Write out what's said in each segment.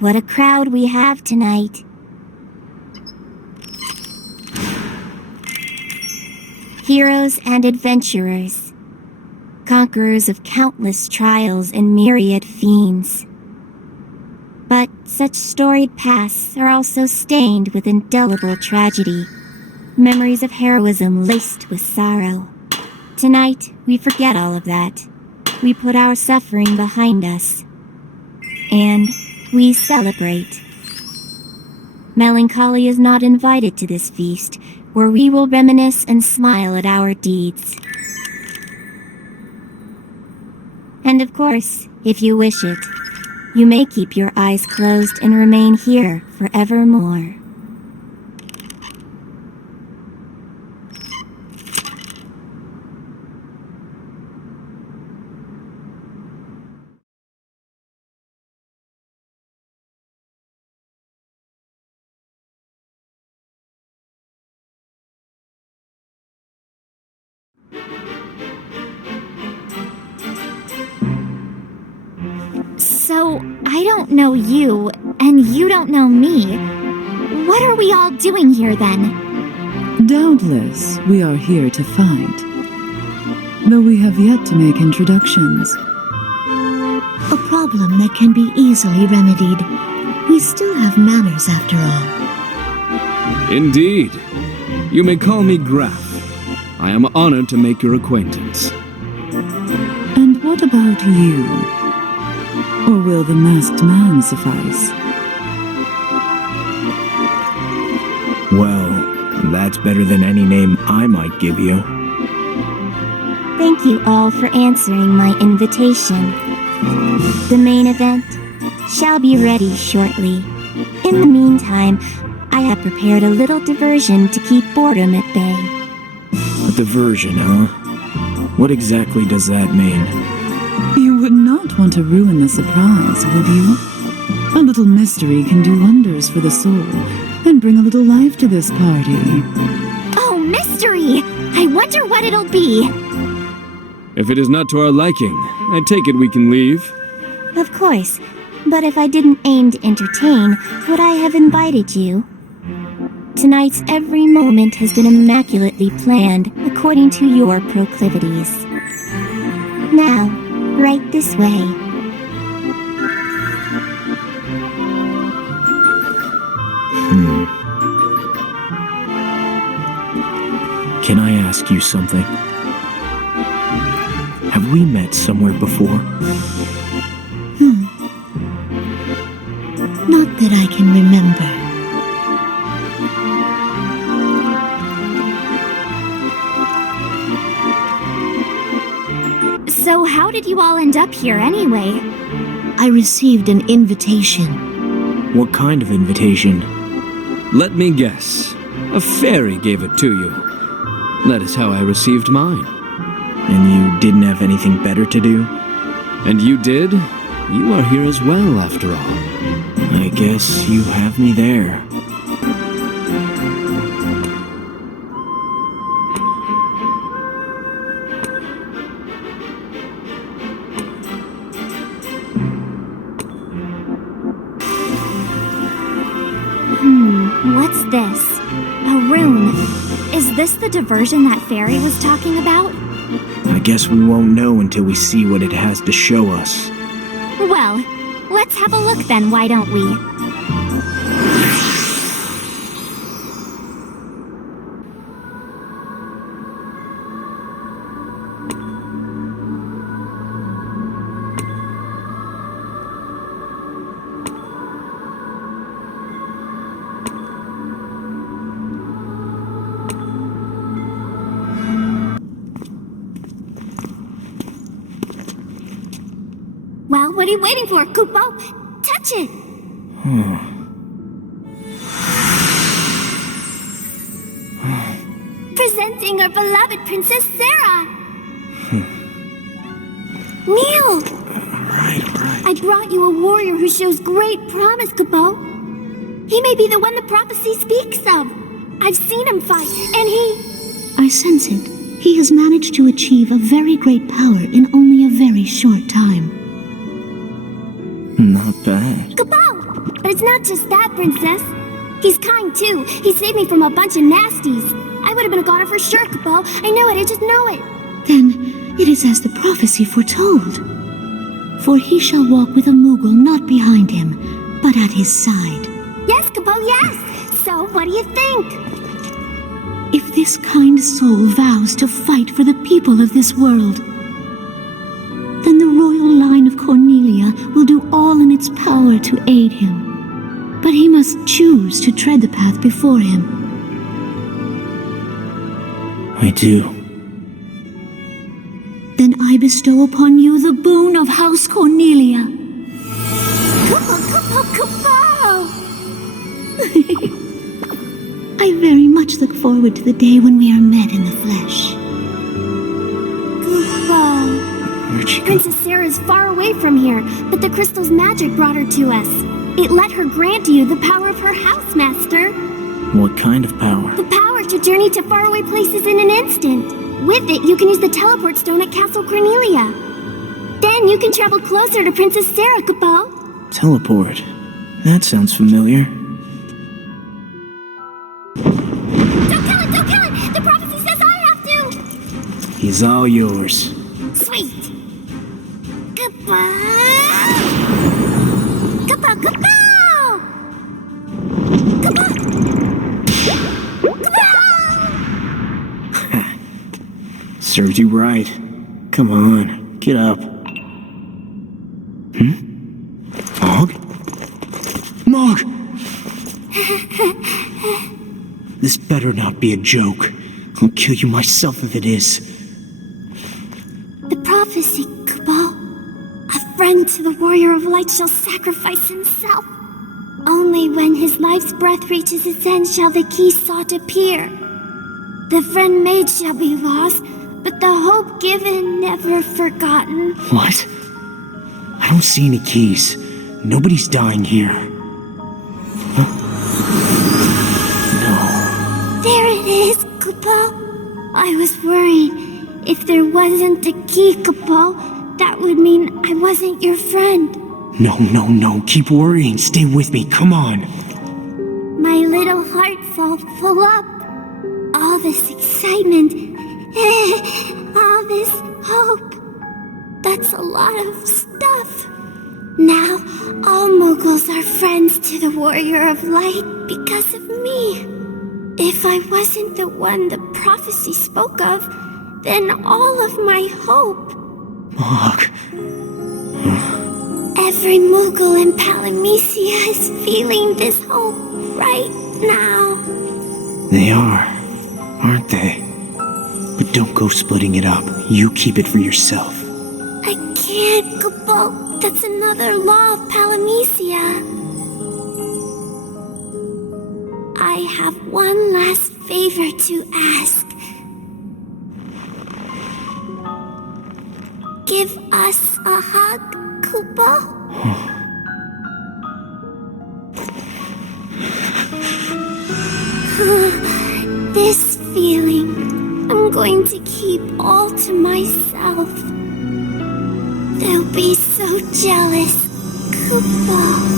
what a crowd we have tonight. Heroes and adventurers, conquerors of countless trials and myriad fiends. But such storied pasts are also stained with indelible tragedy, memories of heroism laced with sorrow. Tonight, we forget all of that. We put our suffering behind us. And we celebrate. Melancholy is not invited to this feast, where we will reminisce and smile at our deeds. And of course, if you wish it, you may keep your eyes closed and remain here forevermore. So, I don't know you, and you don't know me. What are we all doing here, then? Doubtless, we are here to fight. Though we have yet to make introductions. A problem that can be easily remedied. We still have manners, after all. Indeed. You may call me Graf. I am honored to make your acquaintance. And what about you? Or will the masked man suffice? Well, that's better than any name I might give you. Thank you all for answering my invitation. The main event shall be ready shortly. In the meantime, I have prepared a little diversion to keep boredom at bay. A diversion, huh? What exactly does that mean? You would not want to ruin the surprise, would you? A little mystery can do wonders for the soul, and bring a little life to this party. Oh, mystery! I wonder what it'll be! If it is not to our liking, I take it we can leave. Of course, but if I didn't aim to entertain, would I have invited you? Tonight's every moment has been immaculately planned according to your proclivities. Now, right this way. Can I ask you something? Have we met somewhere before? Not that I can remember. So how did you all end up here anyway? I received an invitation. What kind of invitation? Let me guess. A fairy gave it to you. That is how I received mine. And you didn't have anything better to do? And you did? You are here as well, after all. I guess you have me there. What's this? A rune. Is this the diversion that fairy was talking about? I guess we won't know until we see what it has to show us. Well, let's have a look then, why don't we? Well, what are you waiting for, Kupo? Touch it! Presenting our beloved Princess Sarah! Neil! Right. I brought you a warrior who shows great promise, Kupo. He may be the one the prophecy speaks of. I've seen him fight, and I sense it. He has managed to achieve a very great power in only a very short time. Not bad. Kupo! But it's not just that, Princess. He's kind, too. He saved me from a bunch of nasties. I would have been a goner for sure, Kupo. I know it, I just know it. Then it is as the prophecy foretold. For he shall walk with a Moogle not behind him, but at his side. Yes, Kupo, yes! So, what do you think? If this kind soul vows to fight for the people of this world, then the royal line of Cornelia will do all in its power to aid him. But he must choose to tread the path before him. I do. Then I bestow upon you the boon of House Cornelia. Kupo, Kupo, Kupo! I very much look forward to the day when we are met in the flesh. Kupo. Where'd she go? Princess Sarah is far away from here, but the crystal's magic brought her to us. It let her grant you the power of her house, Master. What kind of power? The power to journey to faraway places in an instant. With it, you can use the teleport stone at Castle Cornelia. Then you can travel closer to Princess Sarah, Kupo. Teleport. That sounds familiar. Don't kill it! Don't kill it! The prophecy says I have to! He's all yours. Sweet! Kupo! Kupo, Kupo! Serves you right. Come on, get up. Mog? Mog! This better not be a joke. I'll kill you myself if it is. The prophecy, Kupo. A friend to the warrior of light shall sacrifice himself. Only when his life's breath reaches its end shall the key sought appear. The friend made shall be lost, but the hope given never forgotten. What? I don't see any keys. Nobody's dying here. Huh? No. There it is, Kupo. I was worried. If there wasn't a key, Kupo, that would mean I wasn't your friend. No. Keep worrying. Stay with me. Come on. My little heart's all full up. All this excitement. All this hope. That's a lot of stuff. Now, all Moogles are friends to the Warrior of Light because of me. If I wasn't the one the prophecy spoke of, then all of my hope. Mog. Every Moogle in Palamecia is feeling this hope right now. They are, aren't they? But don't go splitting it up. You keep it for yourself. I can't, Kupo. That's another law of Palamecia. I have one last favor to ask. Give us a hug, Kupo. This feeling, I'm going to keep all to myself. They'll be so jealous, Kupo.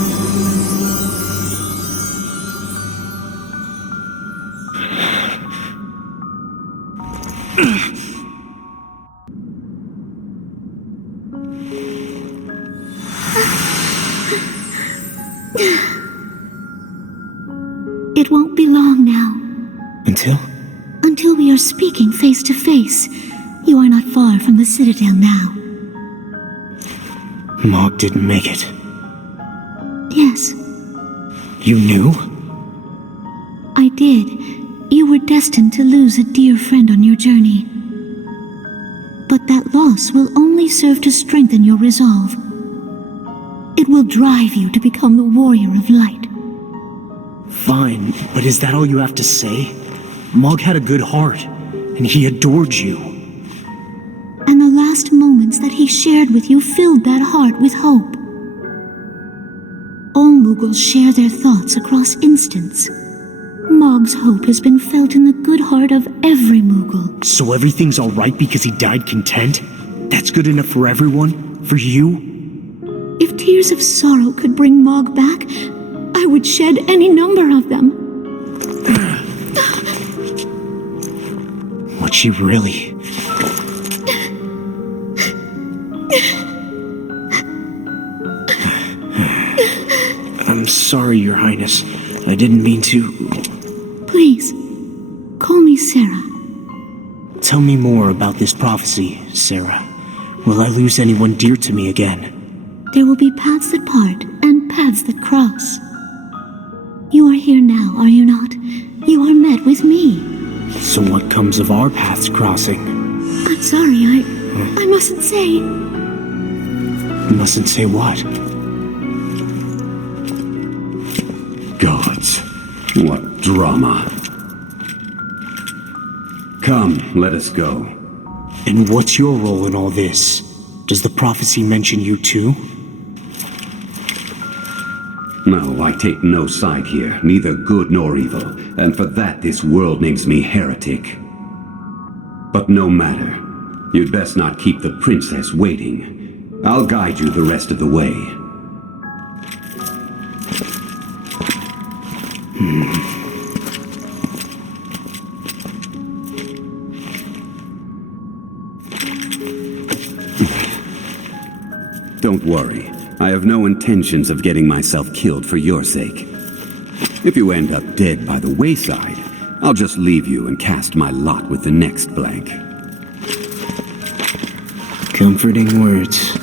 It won't be long now. Until? Until we are speaking face to face. You are not far from the Citadel now. Mog didn't make it. Yes, You knew? I did. You were destined to lose a dear friend on your journey. But that loss will only serve to strengthen your resolve. It will drive you to become the Warrior of Light. Fine, but is that all you have to say? Mog had a good heart, and he adored you. And the last moments that he shared with you filled that heart with hope. All Moogles share their thoughts across instants. Mog's hope has been felt in the good heart of every Moogle. So everything's alright because he died content? That's good enough for everyone? For you? If tears of sorrow could bring Mog back, I would shed any number of them. What's she really? I'm sorry, Your Highness. I didn't mean to... Please, call me Sarah. Tell me more about this prophecy, Sarah. Will I lose anyone dear to me again? There will be paths that part and paths that cross. You are here now, are you not? You are met with me. So what comes of our paths crossing? I'm sorry, I mustn't say. You mustn't say what? Gods, what drama. Come, let us go. And what's your role in all this? Does the prophecy mention you too? No, I take no side here, neither good nor evil, and for that this world names me heretic. But no matter. You'd best not keep the princess waiting. I'll guide you the rest of the way. Don't worry. I have no intentions of getting myself killed for your sake. If you end up dead by the wayside, I'll just leave you and cast my lot with the next blank. Comforting words.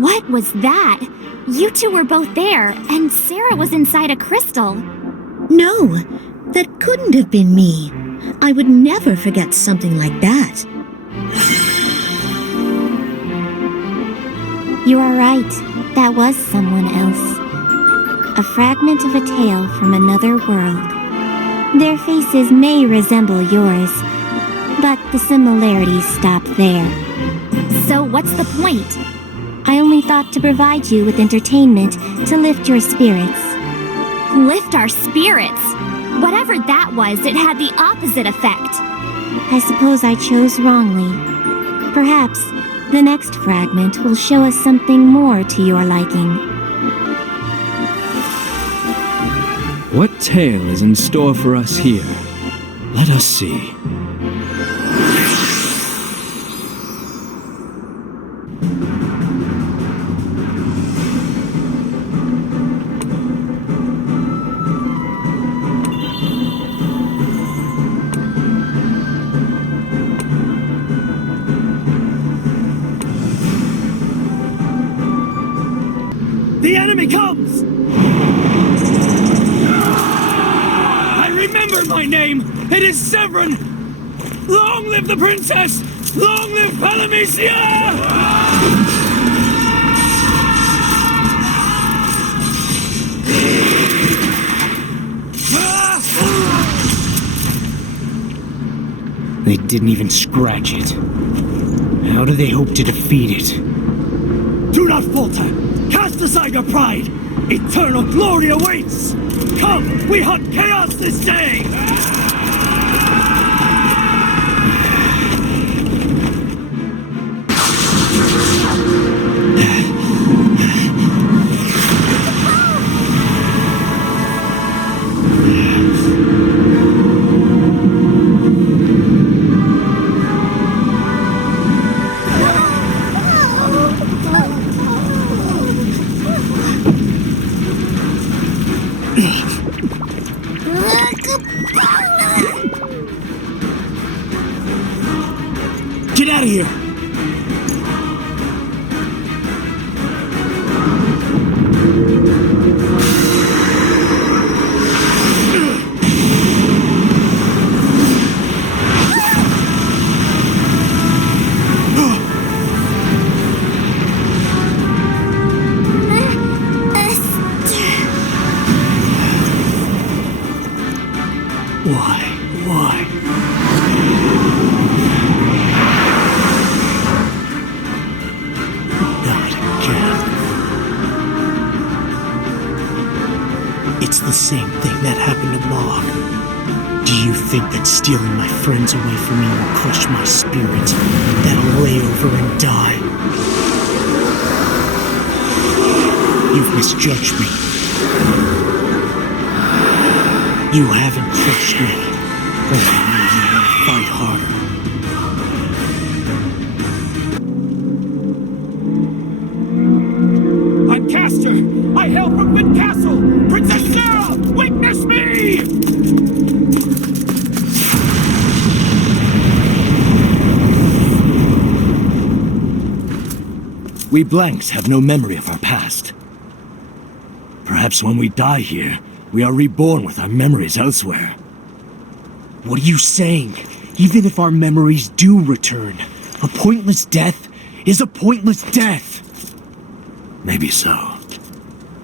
What was that? You two were both there, and Sarah was inside a crystal. No, that couldn't have been me. I would never forget something like that. You are right. That was someone else. A fragment of a tale from another world. Their faces may resemble yours, but the similarities stop there. So what's the point? I only thought to provide you with entertainment to lift your spirits. Lift our spirits? Whatever that was, it had the opposite effect. I suppose I chose wrongly. Perhaps the next fragment will show us something more to your liking. What tale is in store for us here? Let us see. The enemy comes! I remember my name! It is Severin! Long live the princess! Long live Palamecia! They didn't even scratch it. How do they hope to defeat it? Do not falter! Cast aside your pride! Eternal glory awaits! Come, we hunt chaos this day! Get out of here! Why? Not again. It's the same thing that happened to Mog. Do you think that stealing my friends away from me will crush my spirit? That I'll lay over and die? You've misjudged me. You haven't crushed me. Only made me want to fight harder. I'm Castor! I hail from Wind Castle! Princess Sarah! Witness me! We blanks have no memory of our past. Perhaps when we die here, we are reborn with our memories elsewhere. What are you saying? Even if our memories do return, a pointless death is a pointless death. Maybe so.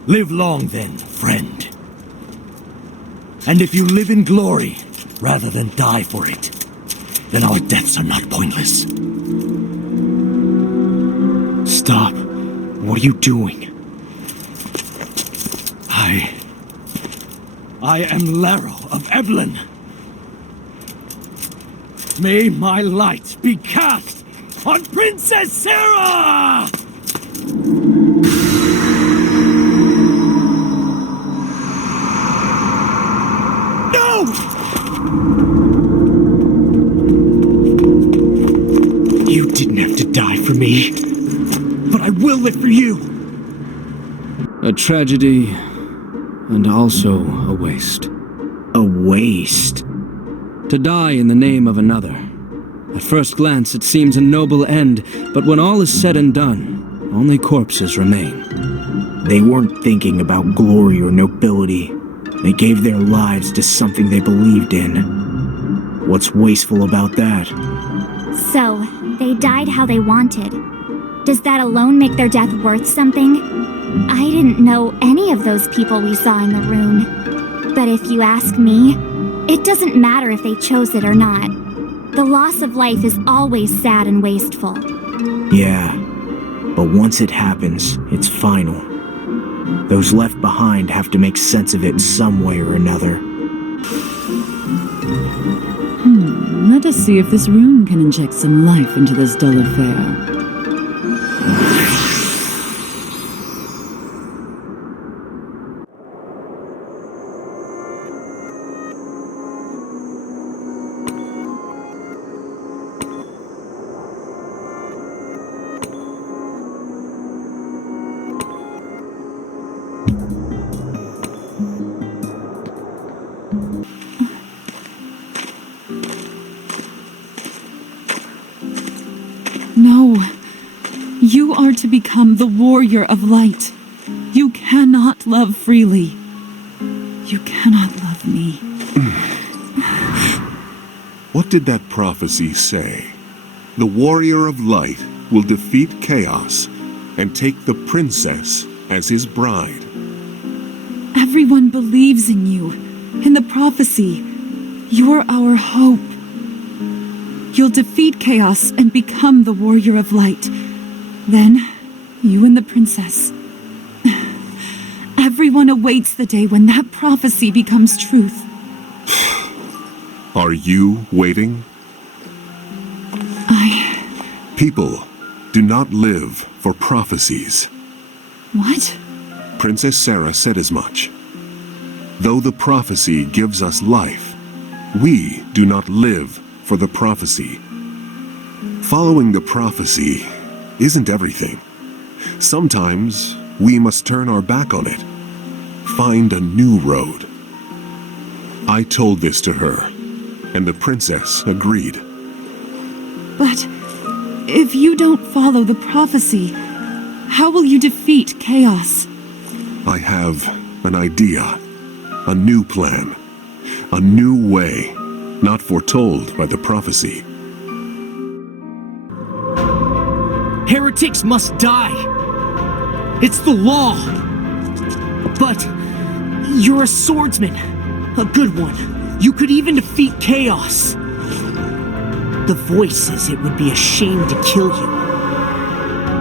Live long then, friend. And if you live in glory, rather than die for it, then our deaths are not pointless. Stop. What are you doing? I am Laro of Evelyn. May my light be cast on Princess Sarah! No! You didn't have to die for me, but I will live for you! A tragedy, and also a waste. A waste? To die in the name of another. At first glance, it seems a noble end, but when all is said and done, only corpses remain. They weren't thinking about glory or nobility. They gave their lives to something they believed in. What's wasteful about that? So, they died how they wanted. Does that alone make their death worth something? I didn't know any of those people we saw in the room. But if you ask me, it doesn't matter if they chose it or not. The loss of life is always sad and wasteful. Yeah, but once it happens, it's final. Those left behind have to make sense of it some way or another. Let us see if this rune can inject some life into this dull affair. No, you are to become the warrior of light. You cannot love freely. You cannot love me. What did that prophecy say? The warrior of light will defeat chaos and take the princess as his bride. Everyone believes in you, in the prophecy. You're our hope. You'll defeat chaos and become the warrior of light. Then, you and the princess. Everyone awaits the day when that prophecy becomes truth. Are you waiting? People do not live for prophecies. What? Princess Sarah said as much. Though the prophecy gives us life, we do not live for the prophecy. Following the prophecy isn't everything. Sometimes we must turn our back on it, find a new road. I told this to her, and the princess agreed. But if you don't follow the prophecy, how will you defeat chaos? I have an idea, a new plan, a new way, not foretold by the prophecy. Heretics must die! It's the law! But you're a swordsman, a good one. You could even defeat chaos. The voice says it would be a shame to kill you.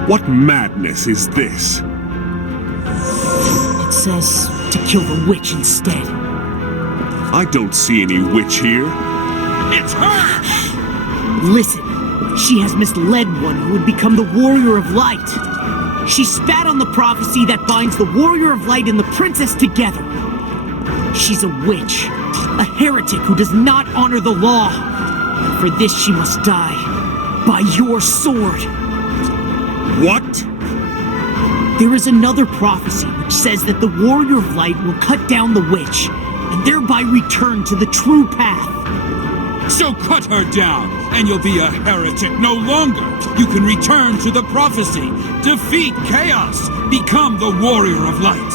What madness is this? It says to kill the witch instead. I don't see any witch here. It's her! Listen, she has misled one who would become the warrior of light. She spat on the prophecy that binds the Warrior of Light and the Princess together. She's a witch, a heretic who does not honor the law. For this she must die, by your sword. What? There is another prophecy which says that the Warrior of Light will cut down the witch, and thereby return to the true path. So cut her down, and you'll be a heretic no longer. You can return to the prophecy, defeat chaos, become the Warrior of Light.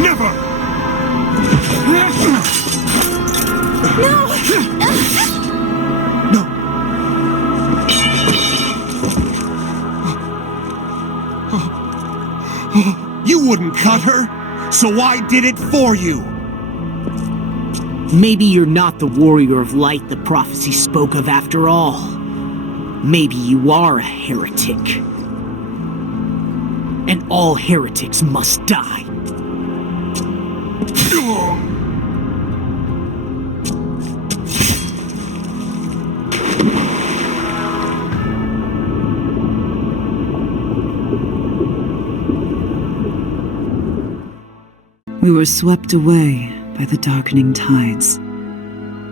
Never! You wouldn't cut her, so I did it for you. Maybe you're not the Warrior of Light the prophecy spoke of after all. Maybe you are a heretic. And all heretics must die. We were swept away by the darkening tides,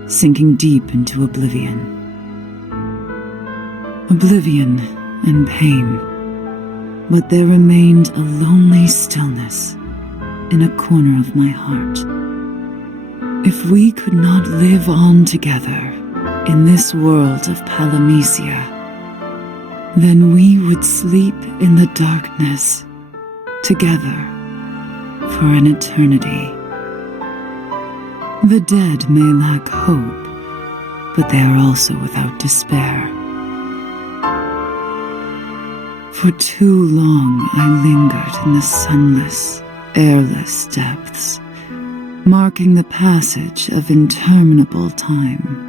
sinking deep into oblivion. Oblivion and pain, but there remained a lonely stillness in a corner of my heart. If we could not live on together in this world of Palamecia, then we would sleep in the darkness together for an eternity. The dead may lack hope, but they are also without despair. For too long I lingered in the sunless, airless depths, marking the passage of interminable time.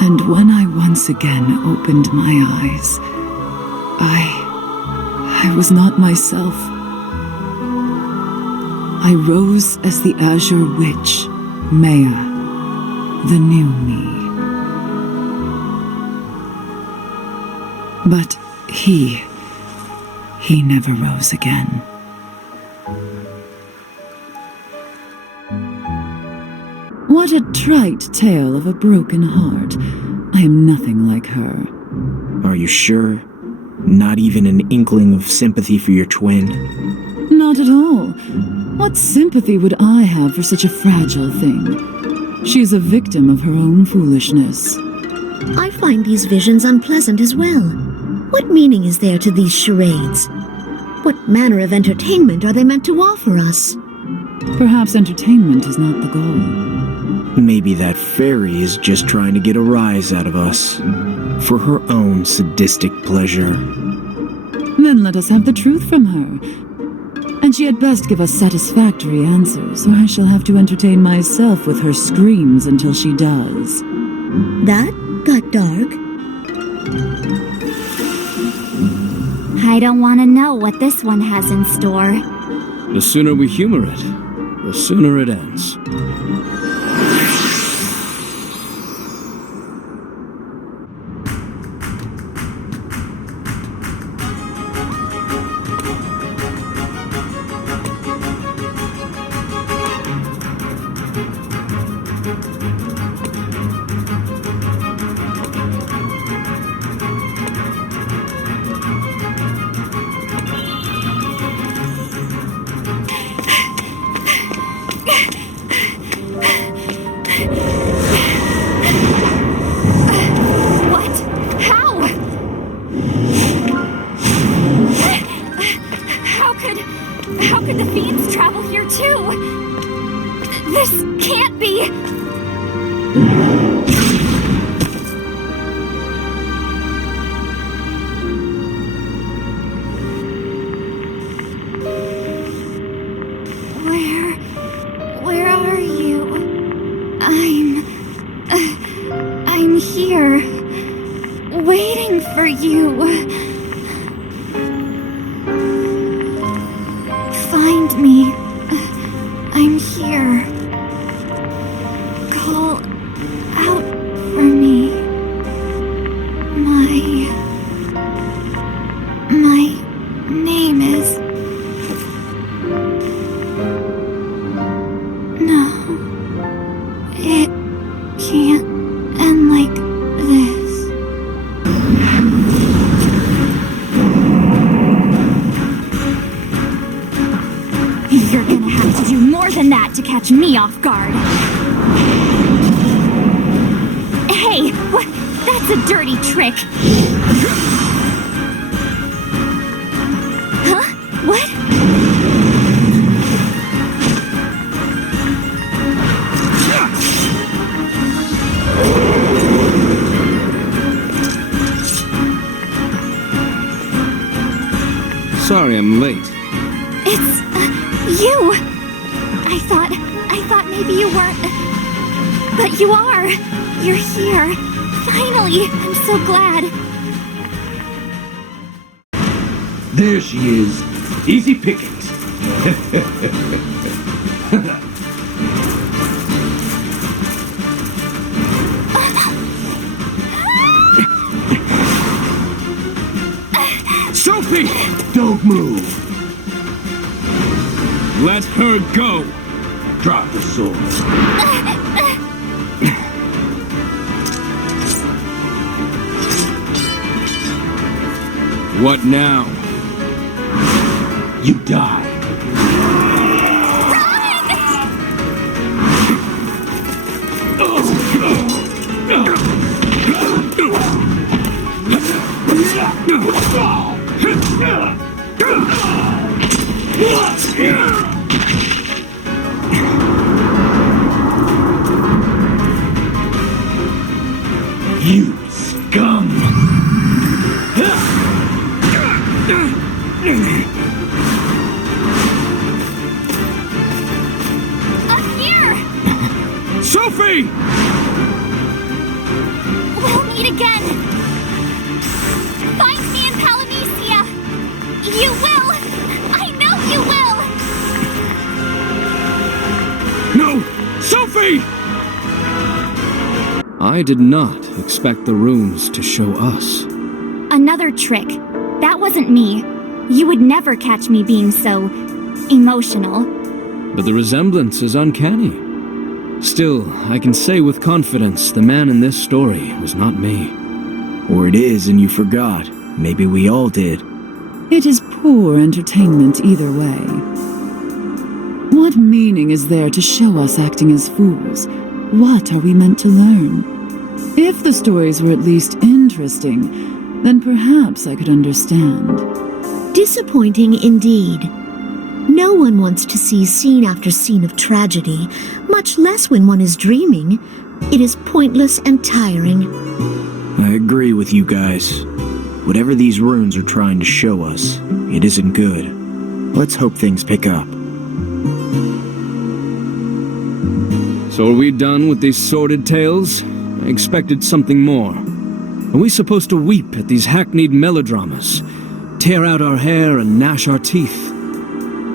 And when I once again opened my eyes, I was not myself. I rose as the Azure Witch, Maya, the new me. But he never rose again. What a trite tale of a broken heart. I am nothing like her. Are you sure? Not even an inkling of sympathy for your twin? Not at all. What sympathy would I have for such a fragile thing? She is a victim of her own foolishness. I find these visions unpleasant as well. What meaning is there to these charades? What manner of entertainment are they meant to offer us? Perhaps entertainment is not the goal. Maybe that fairy is just trying to get a rise out of us, for her own sadistic pleasure. Then let us have the truth from her. And she had best give us satisfactory answers, or I shall have to entertain myself with her screams until she does. That got dark. I don't want to know what this one has in store. The sooner we humor it, the sooner it ends. How could the fiends travel here too? This can't be. Where are you? I'm here, waiting for you. Find me. I'm here. Call out name is... No. It can't end like this. You're gonna have to do more than that to catch me off guard. Hey, what? That's a dirty trick. Huh? What? Sorry I'm late. It's you. I thought maybe you weren't, but you are. You're here. Finally, I'm so glad. There she is. Easy pickings. Sophie! Don't move. Let her go! Drop the sword. What now? You die. You scum! Up here! Sophie! We'll meet again. Find me in Palamecia. You will. I know you will. No! Sophie! I did not expect the runes to show us. Another trick. That wasn't me. You would never catch me being so emotional. But the resemblance is uncanny. Still, I can say with confidence the man in this story was not me. Or it is and you forgot. Maybe we all did. It is poor entertainment either way. What meaning is there to show us acting as fools? What are we meant to learn? If the stories were at least interesting, then perhaps I could understand. Disappointing indeed. No one wants to see scene after scene of tragedy, much less when one is dreaming. It is pointless and tiring. I agree with you guys. Whatever these runes are trying to show us, it isn't good. Let's hope things pick up. So are we done with these sordid tales? I expected something more. Are we supposed to weep at these hackneyed melodramas? Tear out our hair and gnash our teeth?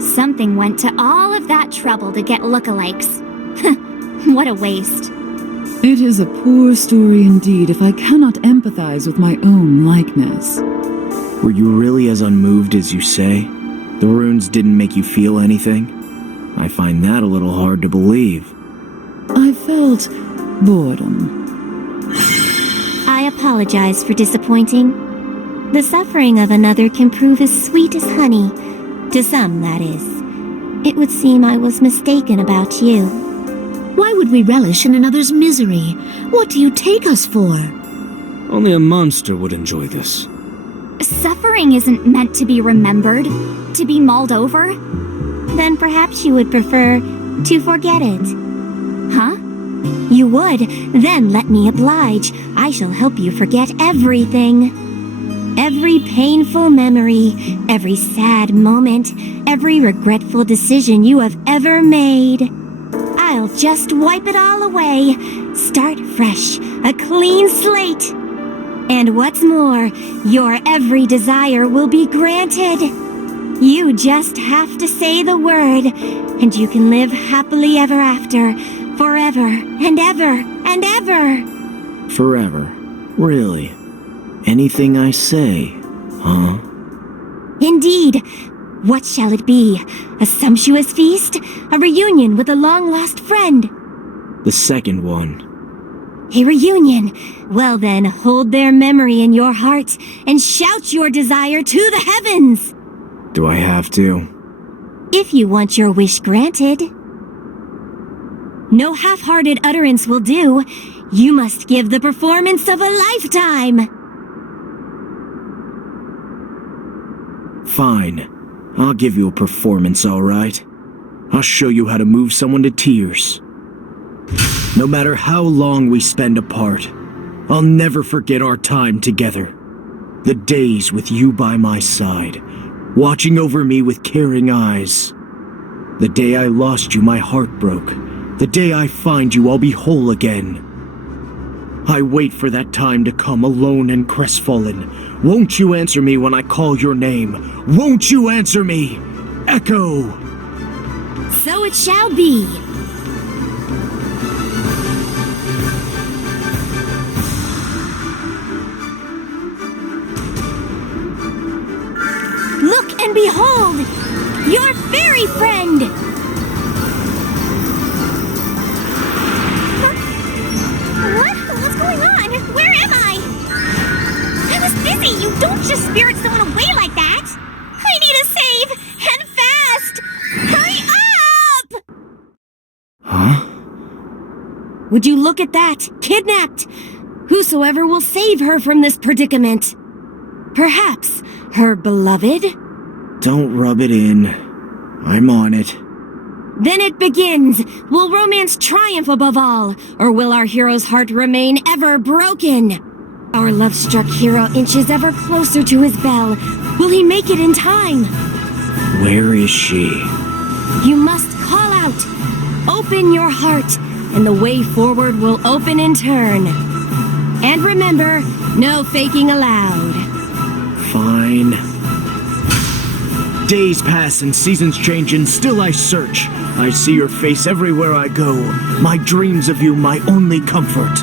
Something went to all of that trouble to get lookalikes. What a waste. It is a poor story indeed if I cannot empathize with my own likeness. Were you really as unmoved as you say? The runes didn't make you feel anything? I find that a little hard to believe. I felt boredom. I apologize for disappointing. The suffering of another can prove as sweet as honey. To some, that is. It would seem I was mistaken about you. Why would we relish in another's misery? What do you take us for? Only a monster would enjoy this. Suffering isn't meant to be remembered, to be mulled over. Then perhaps you would prefer to forget it. Huh? You would? Then let me oblige. I shall help you forget everything. Every painful memory, every sad moment, every regretful decision you have ever made. I'll just wipe it all away. Start fresh, a clean slate. And what's more, your every desire will be granted. You just have to say the word, and you can live happily ever after, forever and ever and ever. Forever? Really? Anything I say, huh? Indeed. What shall it be? A sumptuous feast? A reunion with a long-lost friend? The second one. A reunion. Well then, hold their memory in your heart and shout your desire to the heavens! Do I have to? If you want your wish granted. No half-hearted utterance will do. You must give the performance of a lifetime! Fine. I'll give you a performance, all right? I'll show you how to move someone to tears. No matter how long we spend apart, I'll never forget our time together. The days with you by my side, watching over me with caring eyes. The day I lost you, my heart broke. The day I find you, I'll be whole again. I wait for that time to come alone and crestfallen. Won't you answer me when I call your name? Won't you answer me? Echo! So it shall be. Look and behold! Your fairy friend! What's going on? Where am I? I was busy! You don't just spirit someone away like that! I need a save! And fast! Hurry up! Huh? Would you look at that? Kidnapped! Whosoever will save her from this predicament. Perhaps her beloved? Don't rub it in. I'm on it. Then it begins! Will romance triumph above all, or will our hero's heart remain ever broken? Our love-struck hero inches ever closer to his bell. Will he make it in time? Where is she? You must call out. Open your heart, and the way forward will open in turn. And remember, no faking allowed. Fine. Days pass and seasons change, and still I search. I see your face everywhere I go. My dreams of you, my only comfort.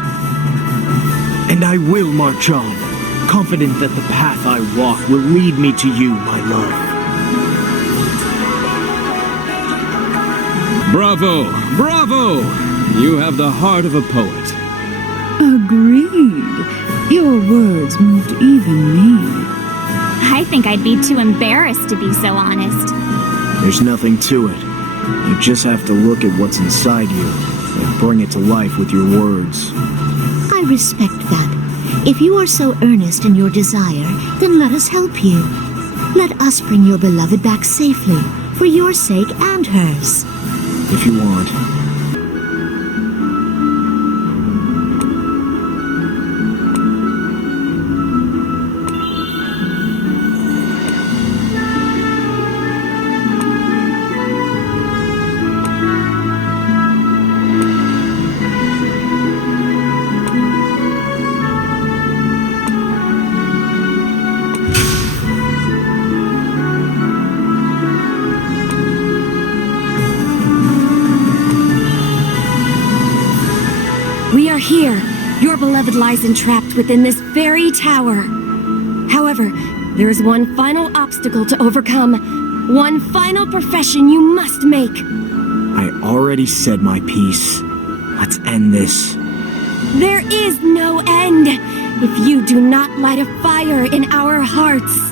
And I will march on, confident that the path I walk will lead me to you, my love. Bravo! Bravo! You have the heart of a poet. Agreed. Your words moved even me. I think I'd be too embarrassed to be so honest. There's nothing to it. You just have to look at what's inside you and bring it to life with your words. I respect that. If you are so earnest in your desire, then let us help you. Let us bring your beloved back safely, for your sake and hers. If you want. We are here. Your beloved lies entrapped within this very tower. However, there is one final obstacle to overcome. One final profession you must make. I already said my piece. Let's end this. There is no end if you do not light a fire in our hearts.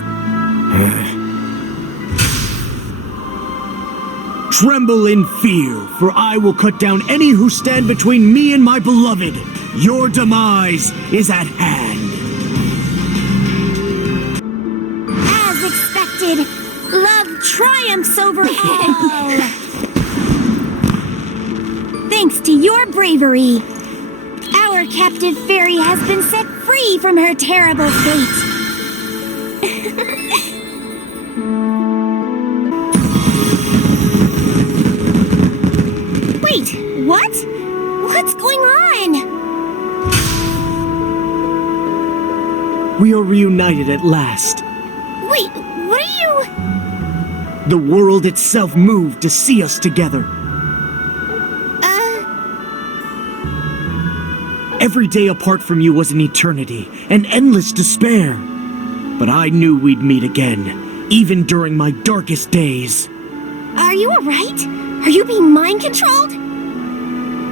Tremble in fear, for I will cut down any who stand between me and my beloved. Your demise is at hand. As expected, love triumphs over all. Thanks to your bravery, our captive fairy has been set free from her terrible fate. Wait, what? What's going on? We are reunited at last. Wait, what are you... The world itself moved to see us together. Every day apart from you was an eternity, an endless despair. But I knew we'd meet again. even during my darkest days. Are you alright? Are you being mind-controlled?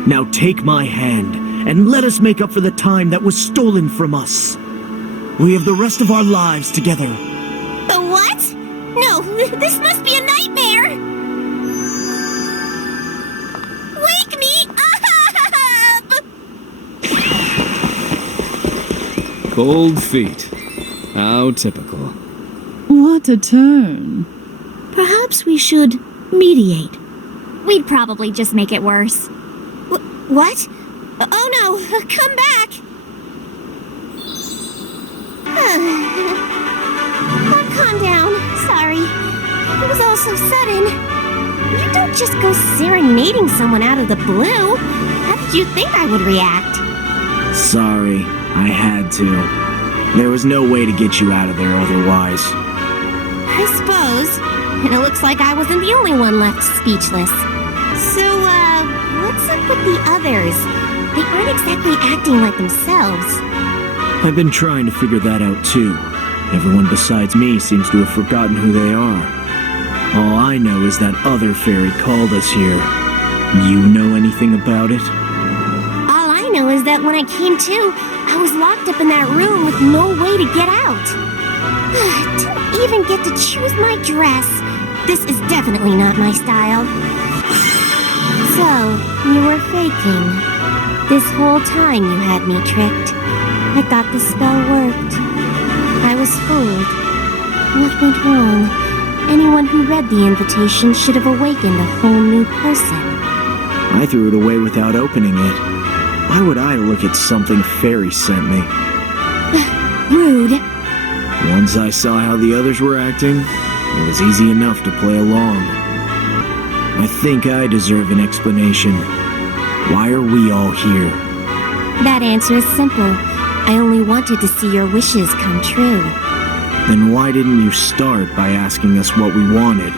Now take my hand, and let us make up for the time that was stolen from us. We have the rest of our lives together. What? No, this must be a nightmare! Wake me up! Cold feet. How typical. What a turn. Perhaps we should mediate. We'd probably just make it worse. What? Oh no, come back! Calm down. Sorry. It was all so sudden. You don't just go serenading someone out of the blue. How did you think I would react? Sorry, I had to. There was no way to get you out of there otherwise. I suppose. And it looks like I wasn't the only one left speechless. So, what's up with the others? They aren't exactly acting like themselves. I've been trying to figure that out too. Everyone besides me seems to have forgotten who they are. All I know is that other fairy called us here. You know anything about it? All I know is that when I came to, I was locked up in that room with no way to get out. Didn't even get to choose my dress. This is definitely not my style. So, you were faking. This whole time you had me tricked. I thought the spell worked. I was fooled. What went wrong? Anyone who read the invitation should have awakened a whole new person. I threw it away without opening it. Why would I look at something Fairy sent me? Rude. Once I saw how the others were acting, it was easy enough to play along. I think I deserve an explanation. Why are we all here? That answer is simple. I only wanted to see your wishes come true. Then why didn't you start by asking us what we wanted?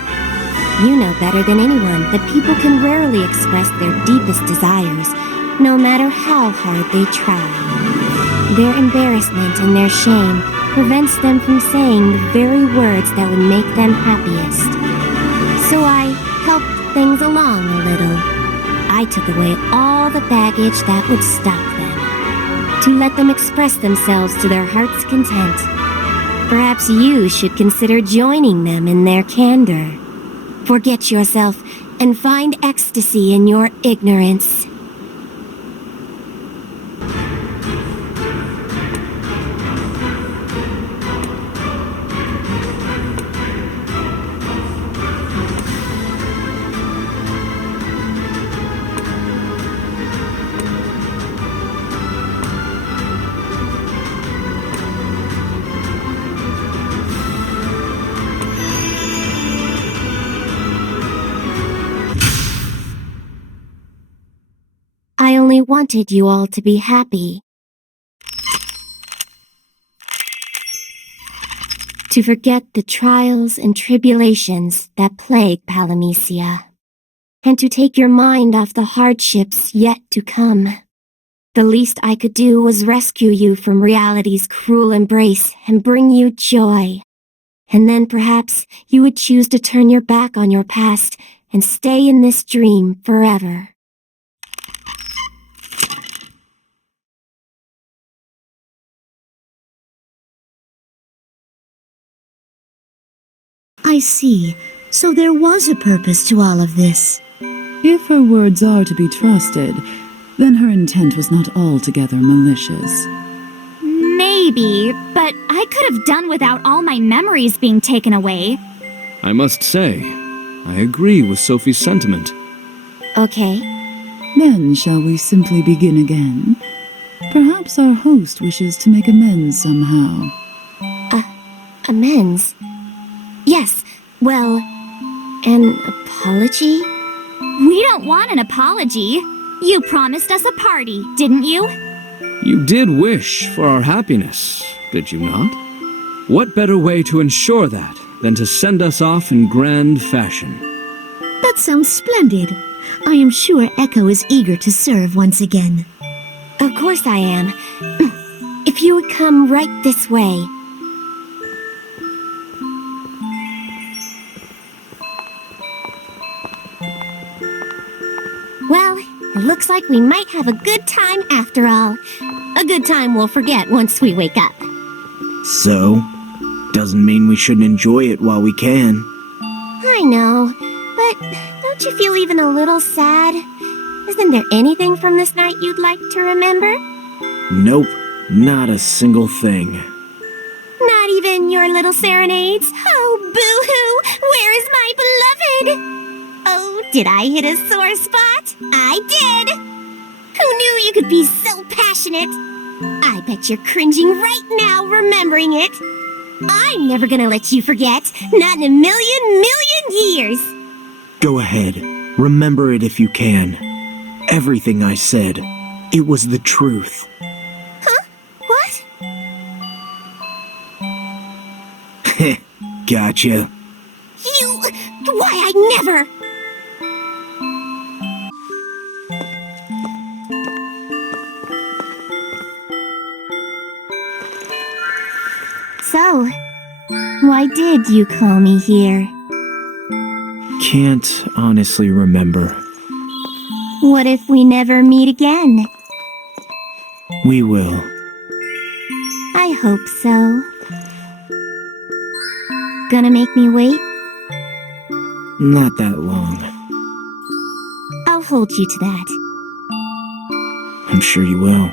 You know better than anyone that people can rarely express their deepest desires, no matter how hard they try. Their embarrassment and their shame prevents them from saying the very words that would make them happiest. So I helped things along a little. I took away all the baggage that would stop them, to let them express themselves to their heart's content. Perhaps you should consider joining them in their candor. Forget yourself and find ecstasy in your ignorance. I only wanted you all to be happy. To forget the trials and tribulations that plague Palamecia. And to take your mind off the hardships yet to come. The least I could do was rescue you from reality's cruel embrace and bring you joy. And then perhaps you would choose to turn your back on your past and stay in this dream forever. I see. So there was a purpose to all of this. If her words are to be trusted, then her intent was not altogether malicious. Maybe, but I could have done without all my memories being taken away. I must say, I agree with Sophie's sentiment. Okay. Then shall we simply begin again? Perhaps our host wishes to make amends somehow. Amends? Yes, well, an apology? We don't want an apology. You promised us a party, didn't you? You did wish for our happiness, did you not? What better way to ensure that than to send us off in grand fashion? That sounds splendid. I am sure Echo is eager to serve once again. Of course I am. If you would come right this way. Looks like we might have a good time after all. A good time we'll forget once we wake up. So, doesn't mean we shouldn't enjoy it while we can. I know, but don't you feel even a little sad? Isn't there anything from this night you'd like to remember? Nope, not a single thing. Not even your little serenades? Oh, boo-hoo! Where is my beloved? Oh, did I hit a sore spot? I did! Who knew you could be so passionate? I bet you're cringing right now remembering it. I'm never gonna let you forget. Not in a million years. Go ahead, remember it if you can. Everything I said, it was the truth. Huh? What? Gotcha. You... Why, I never... So, why did you call me here? Can't honestly remember. What if we never meet again? We will. I hope so. Gonna make me wait? Not that long. I'll hold you to that. I'm sure you will.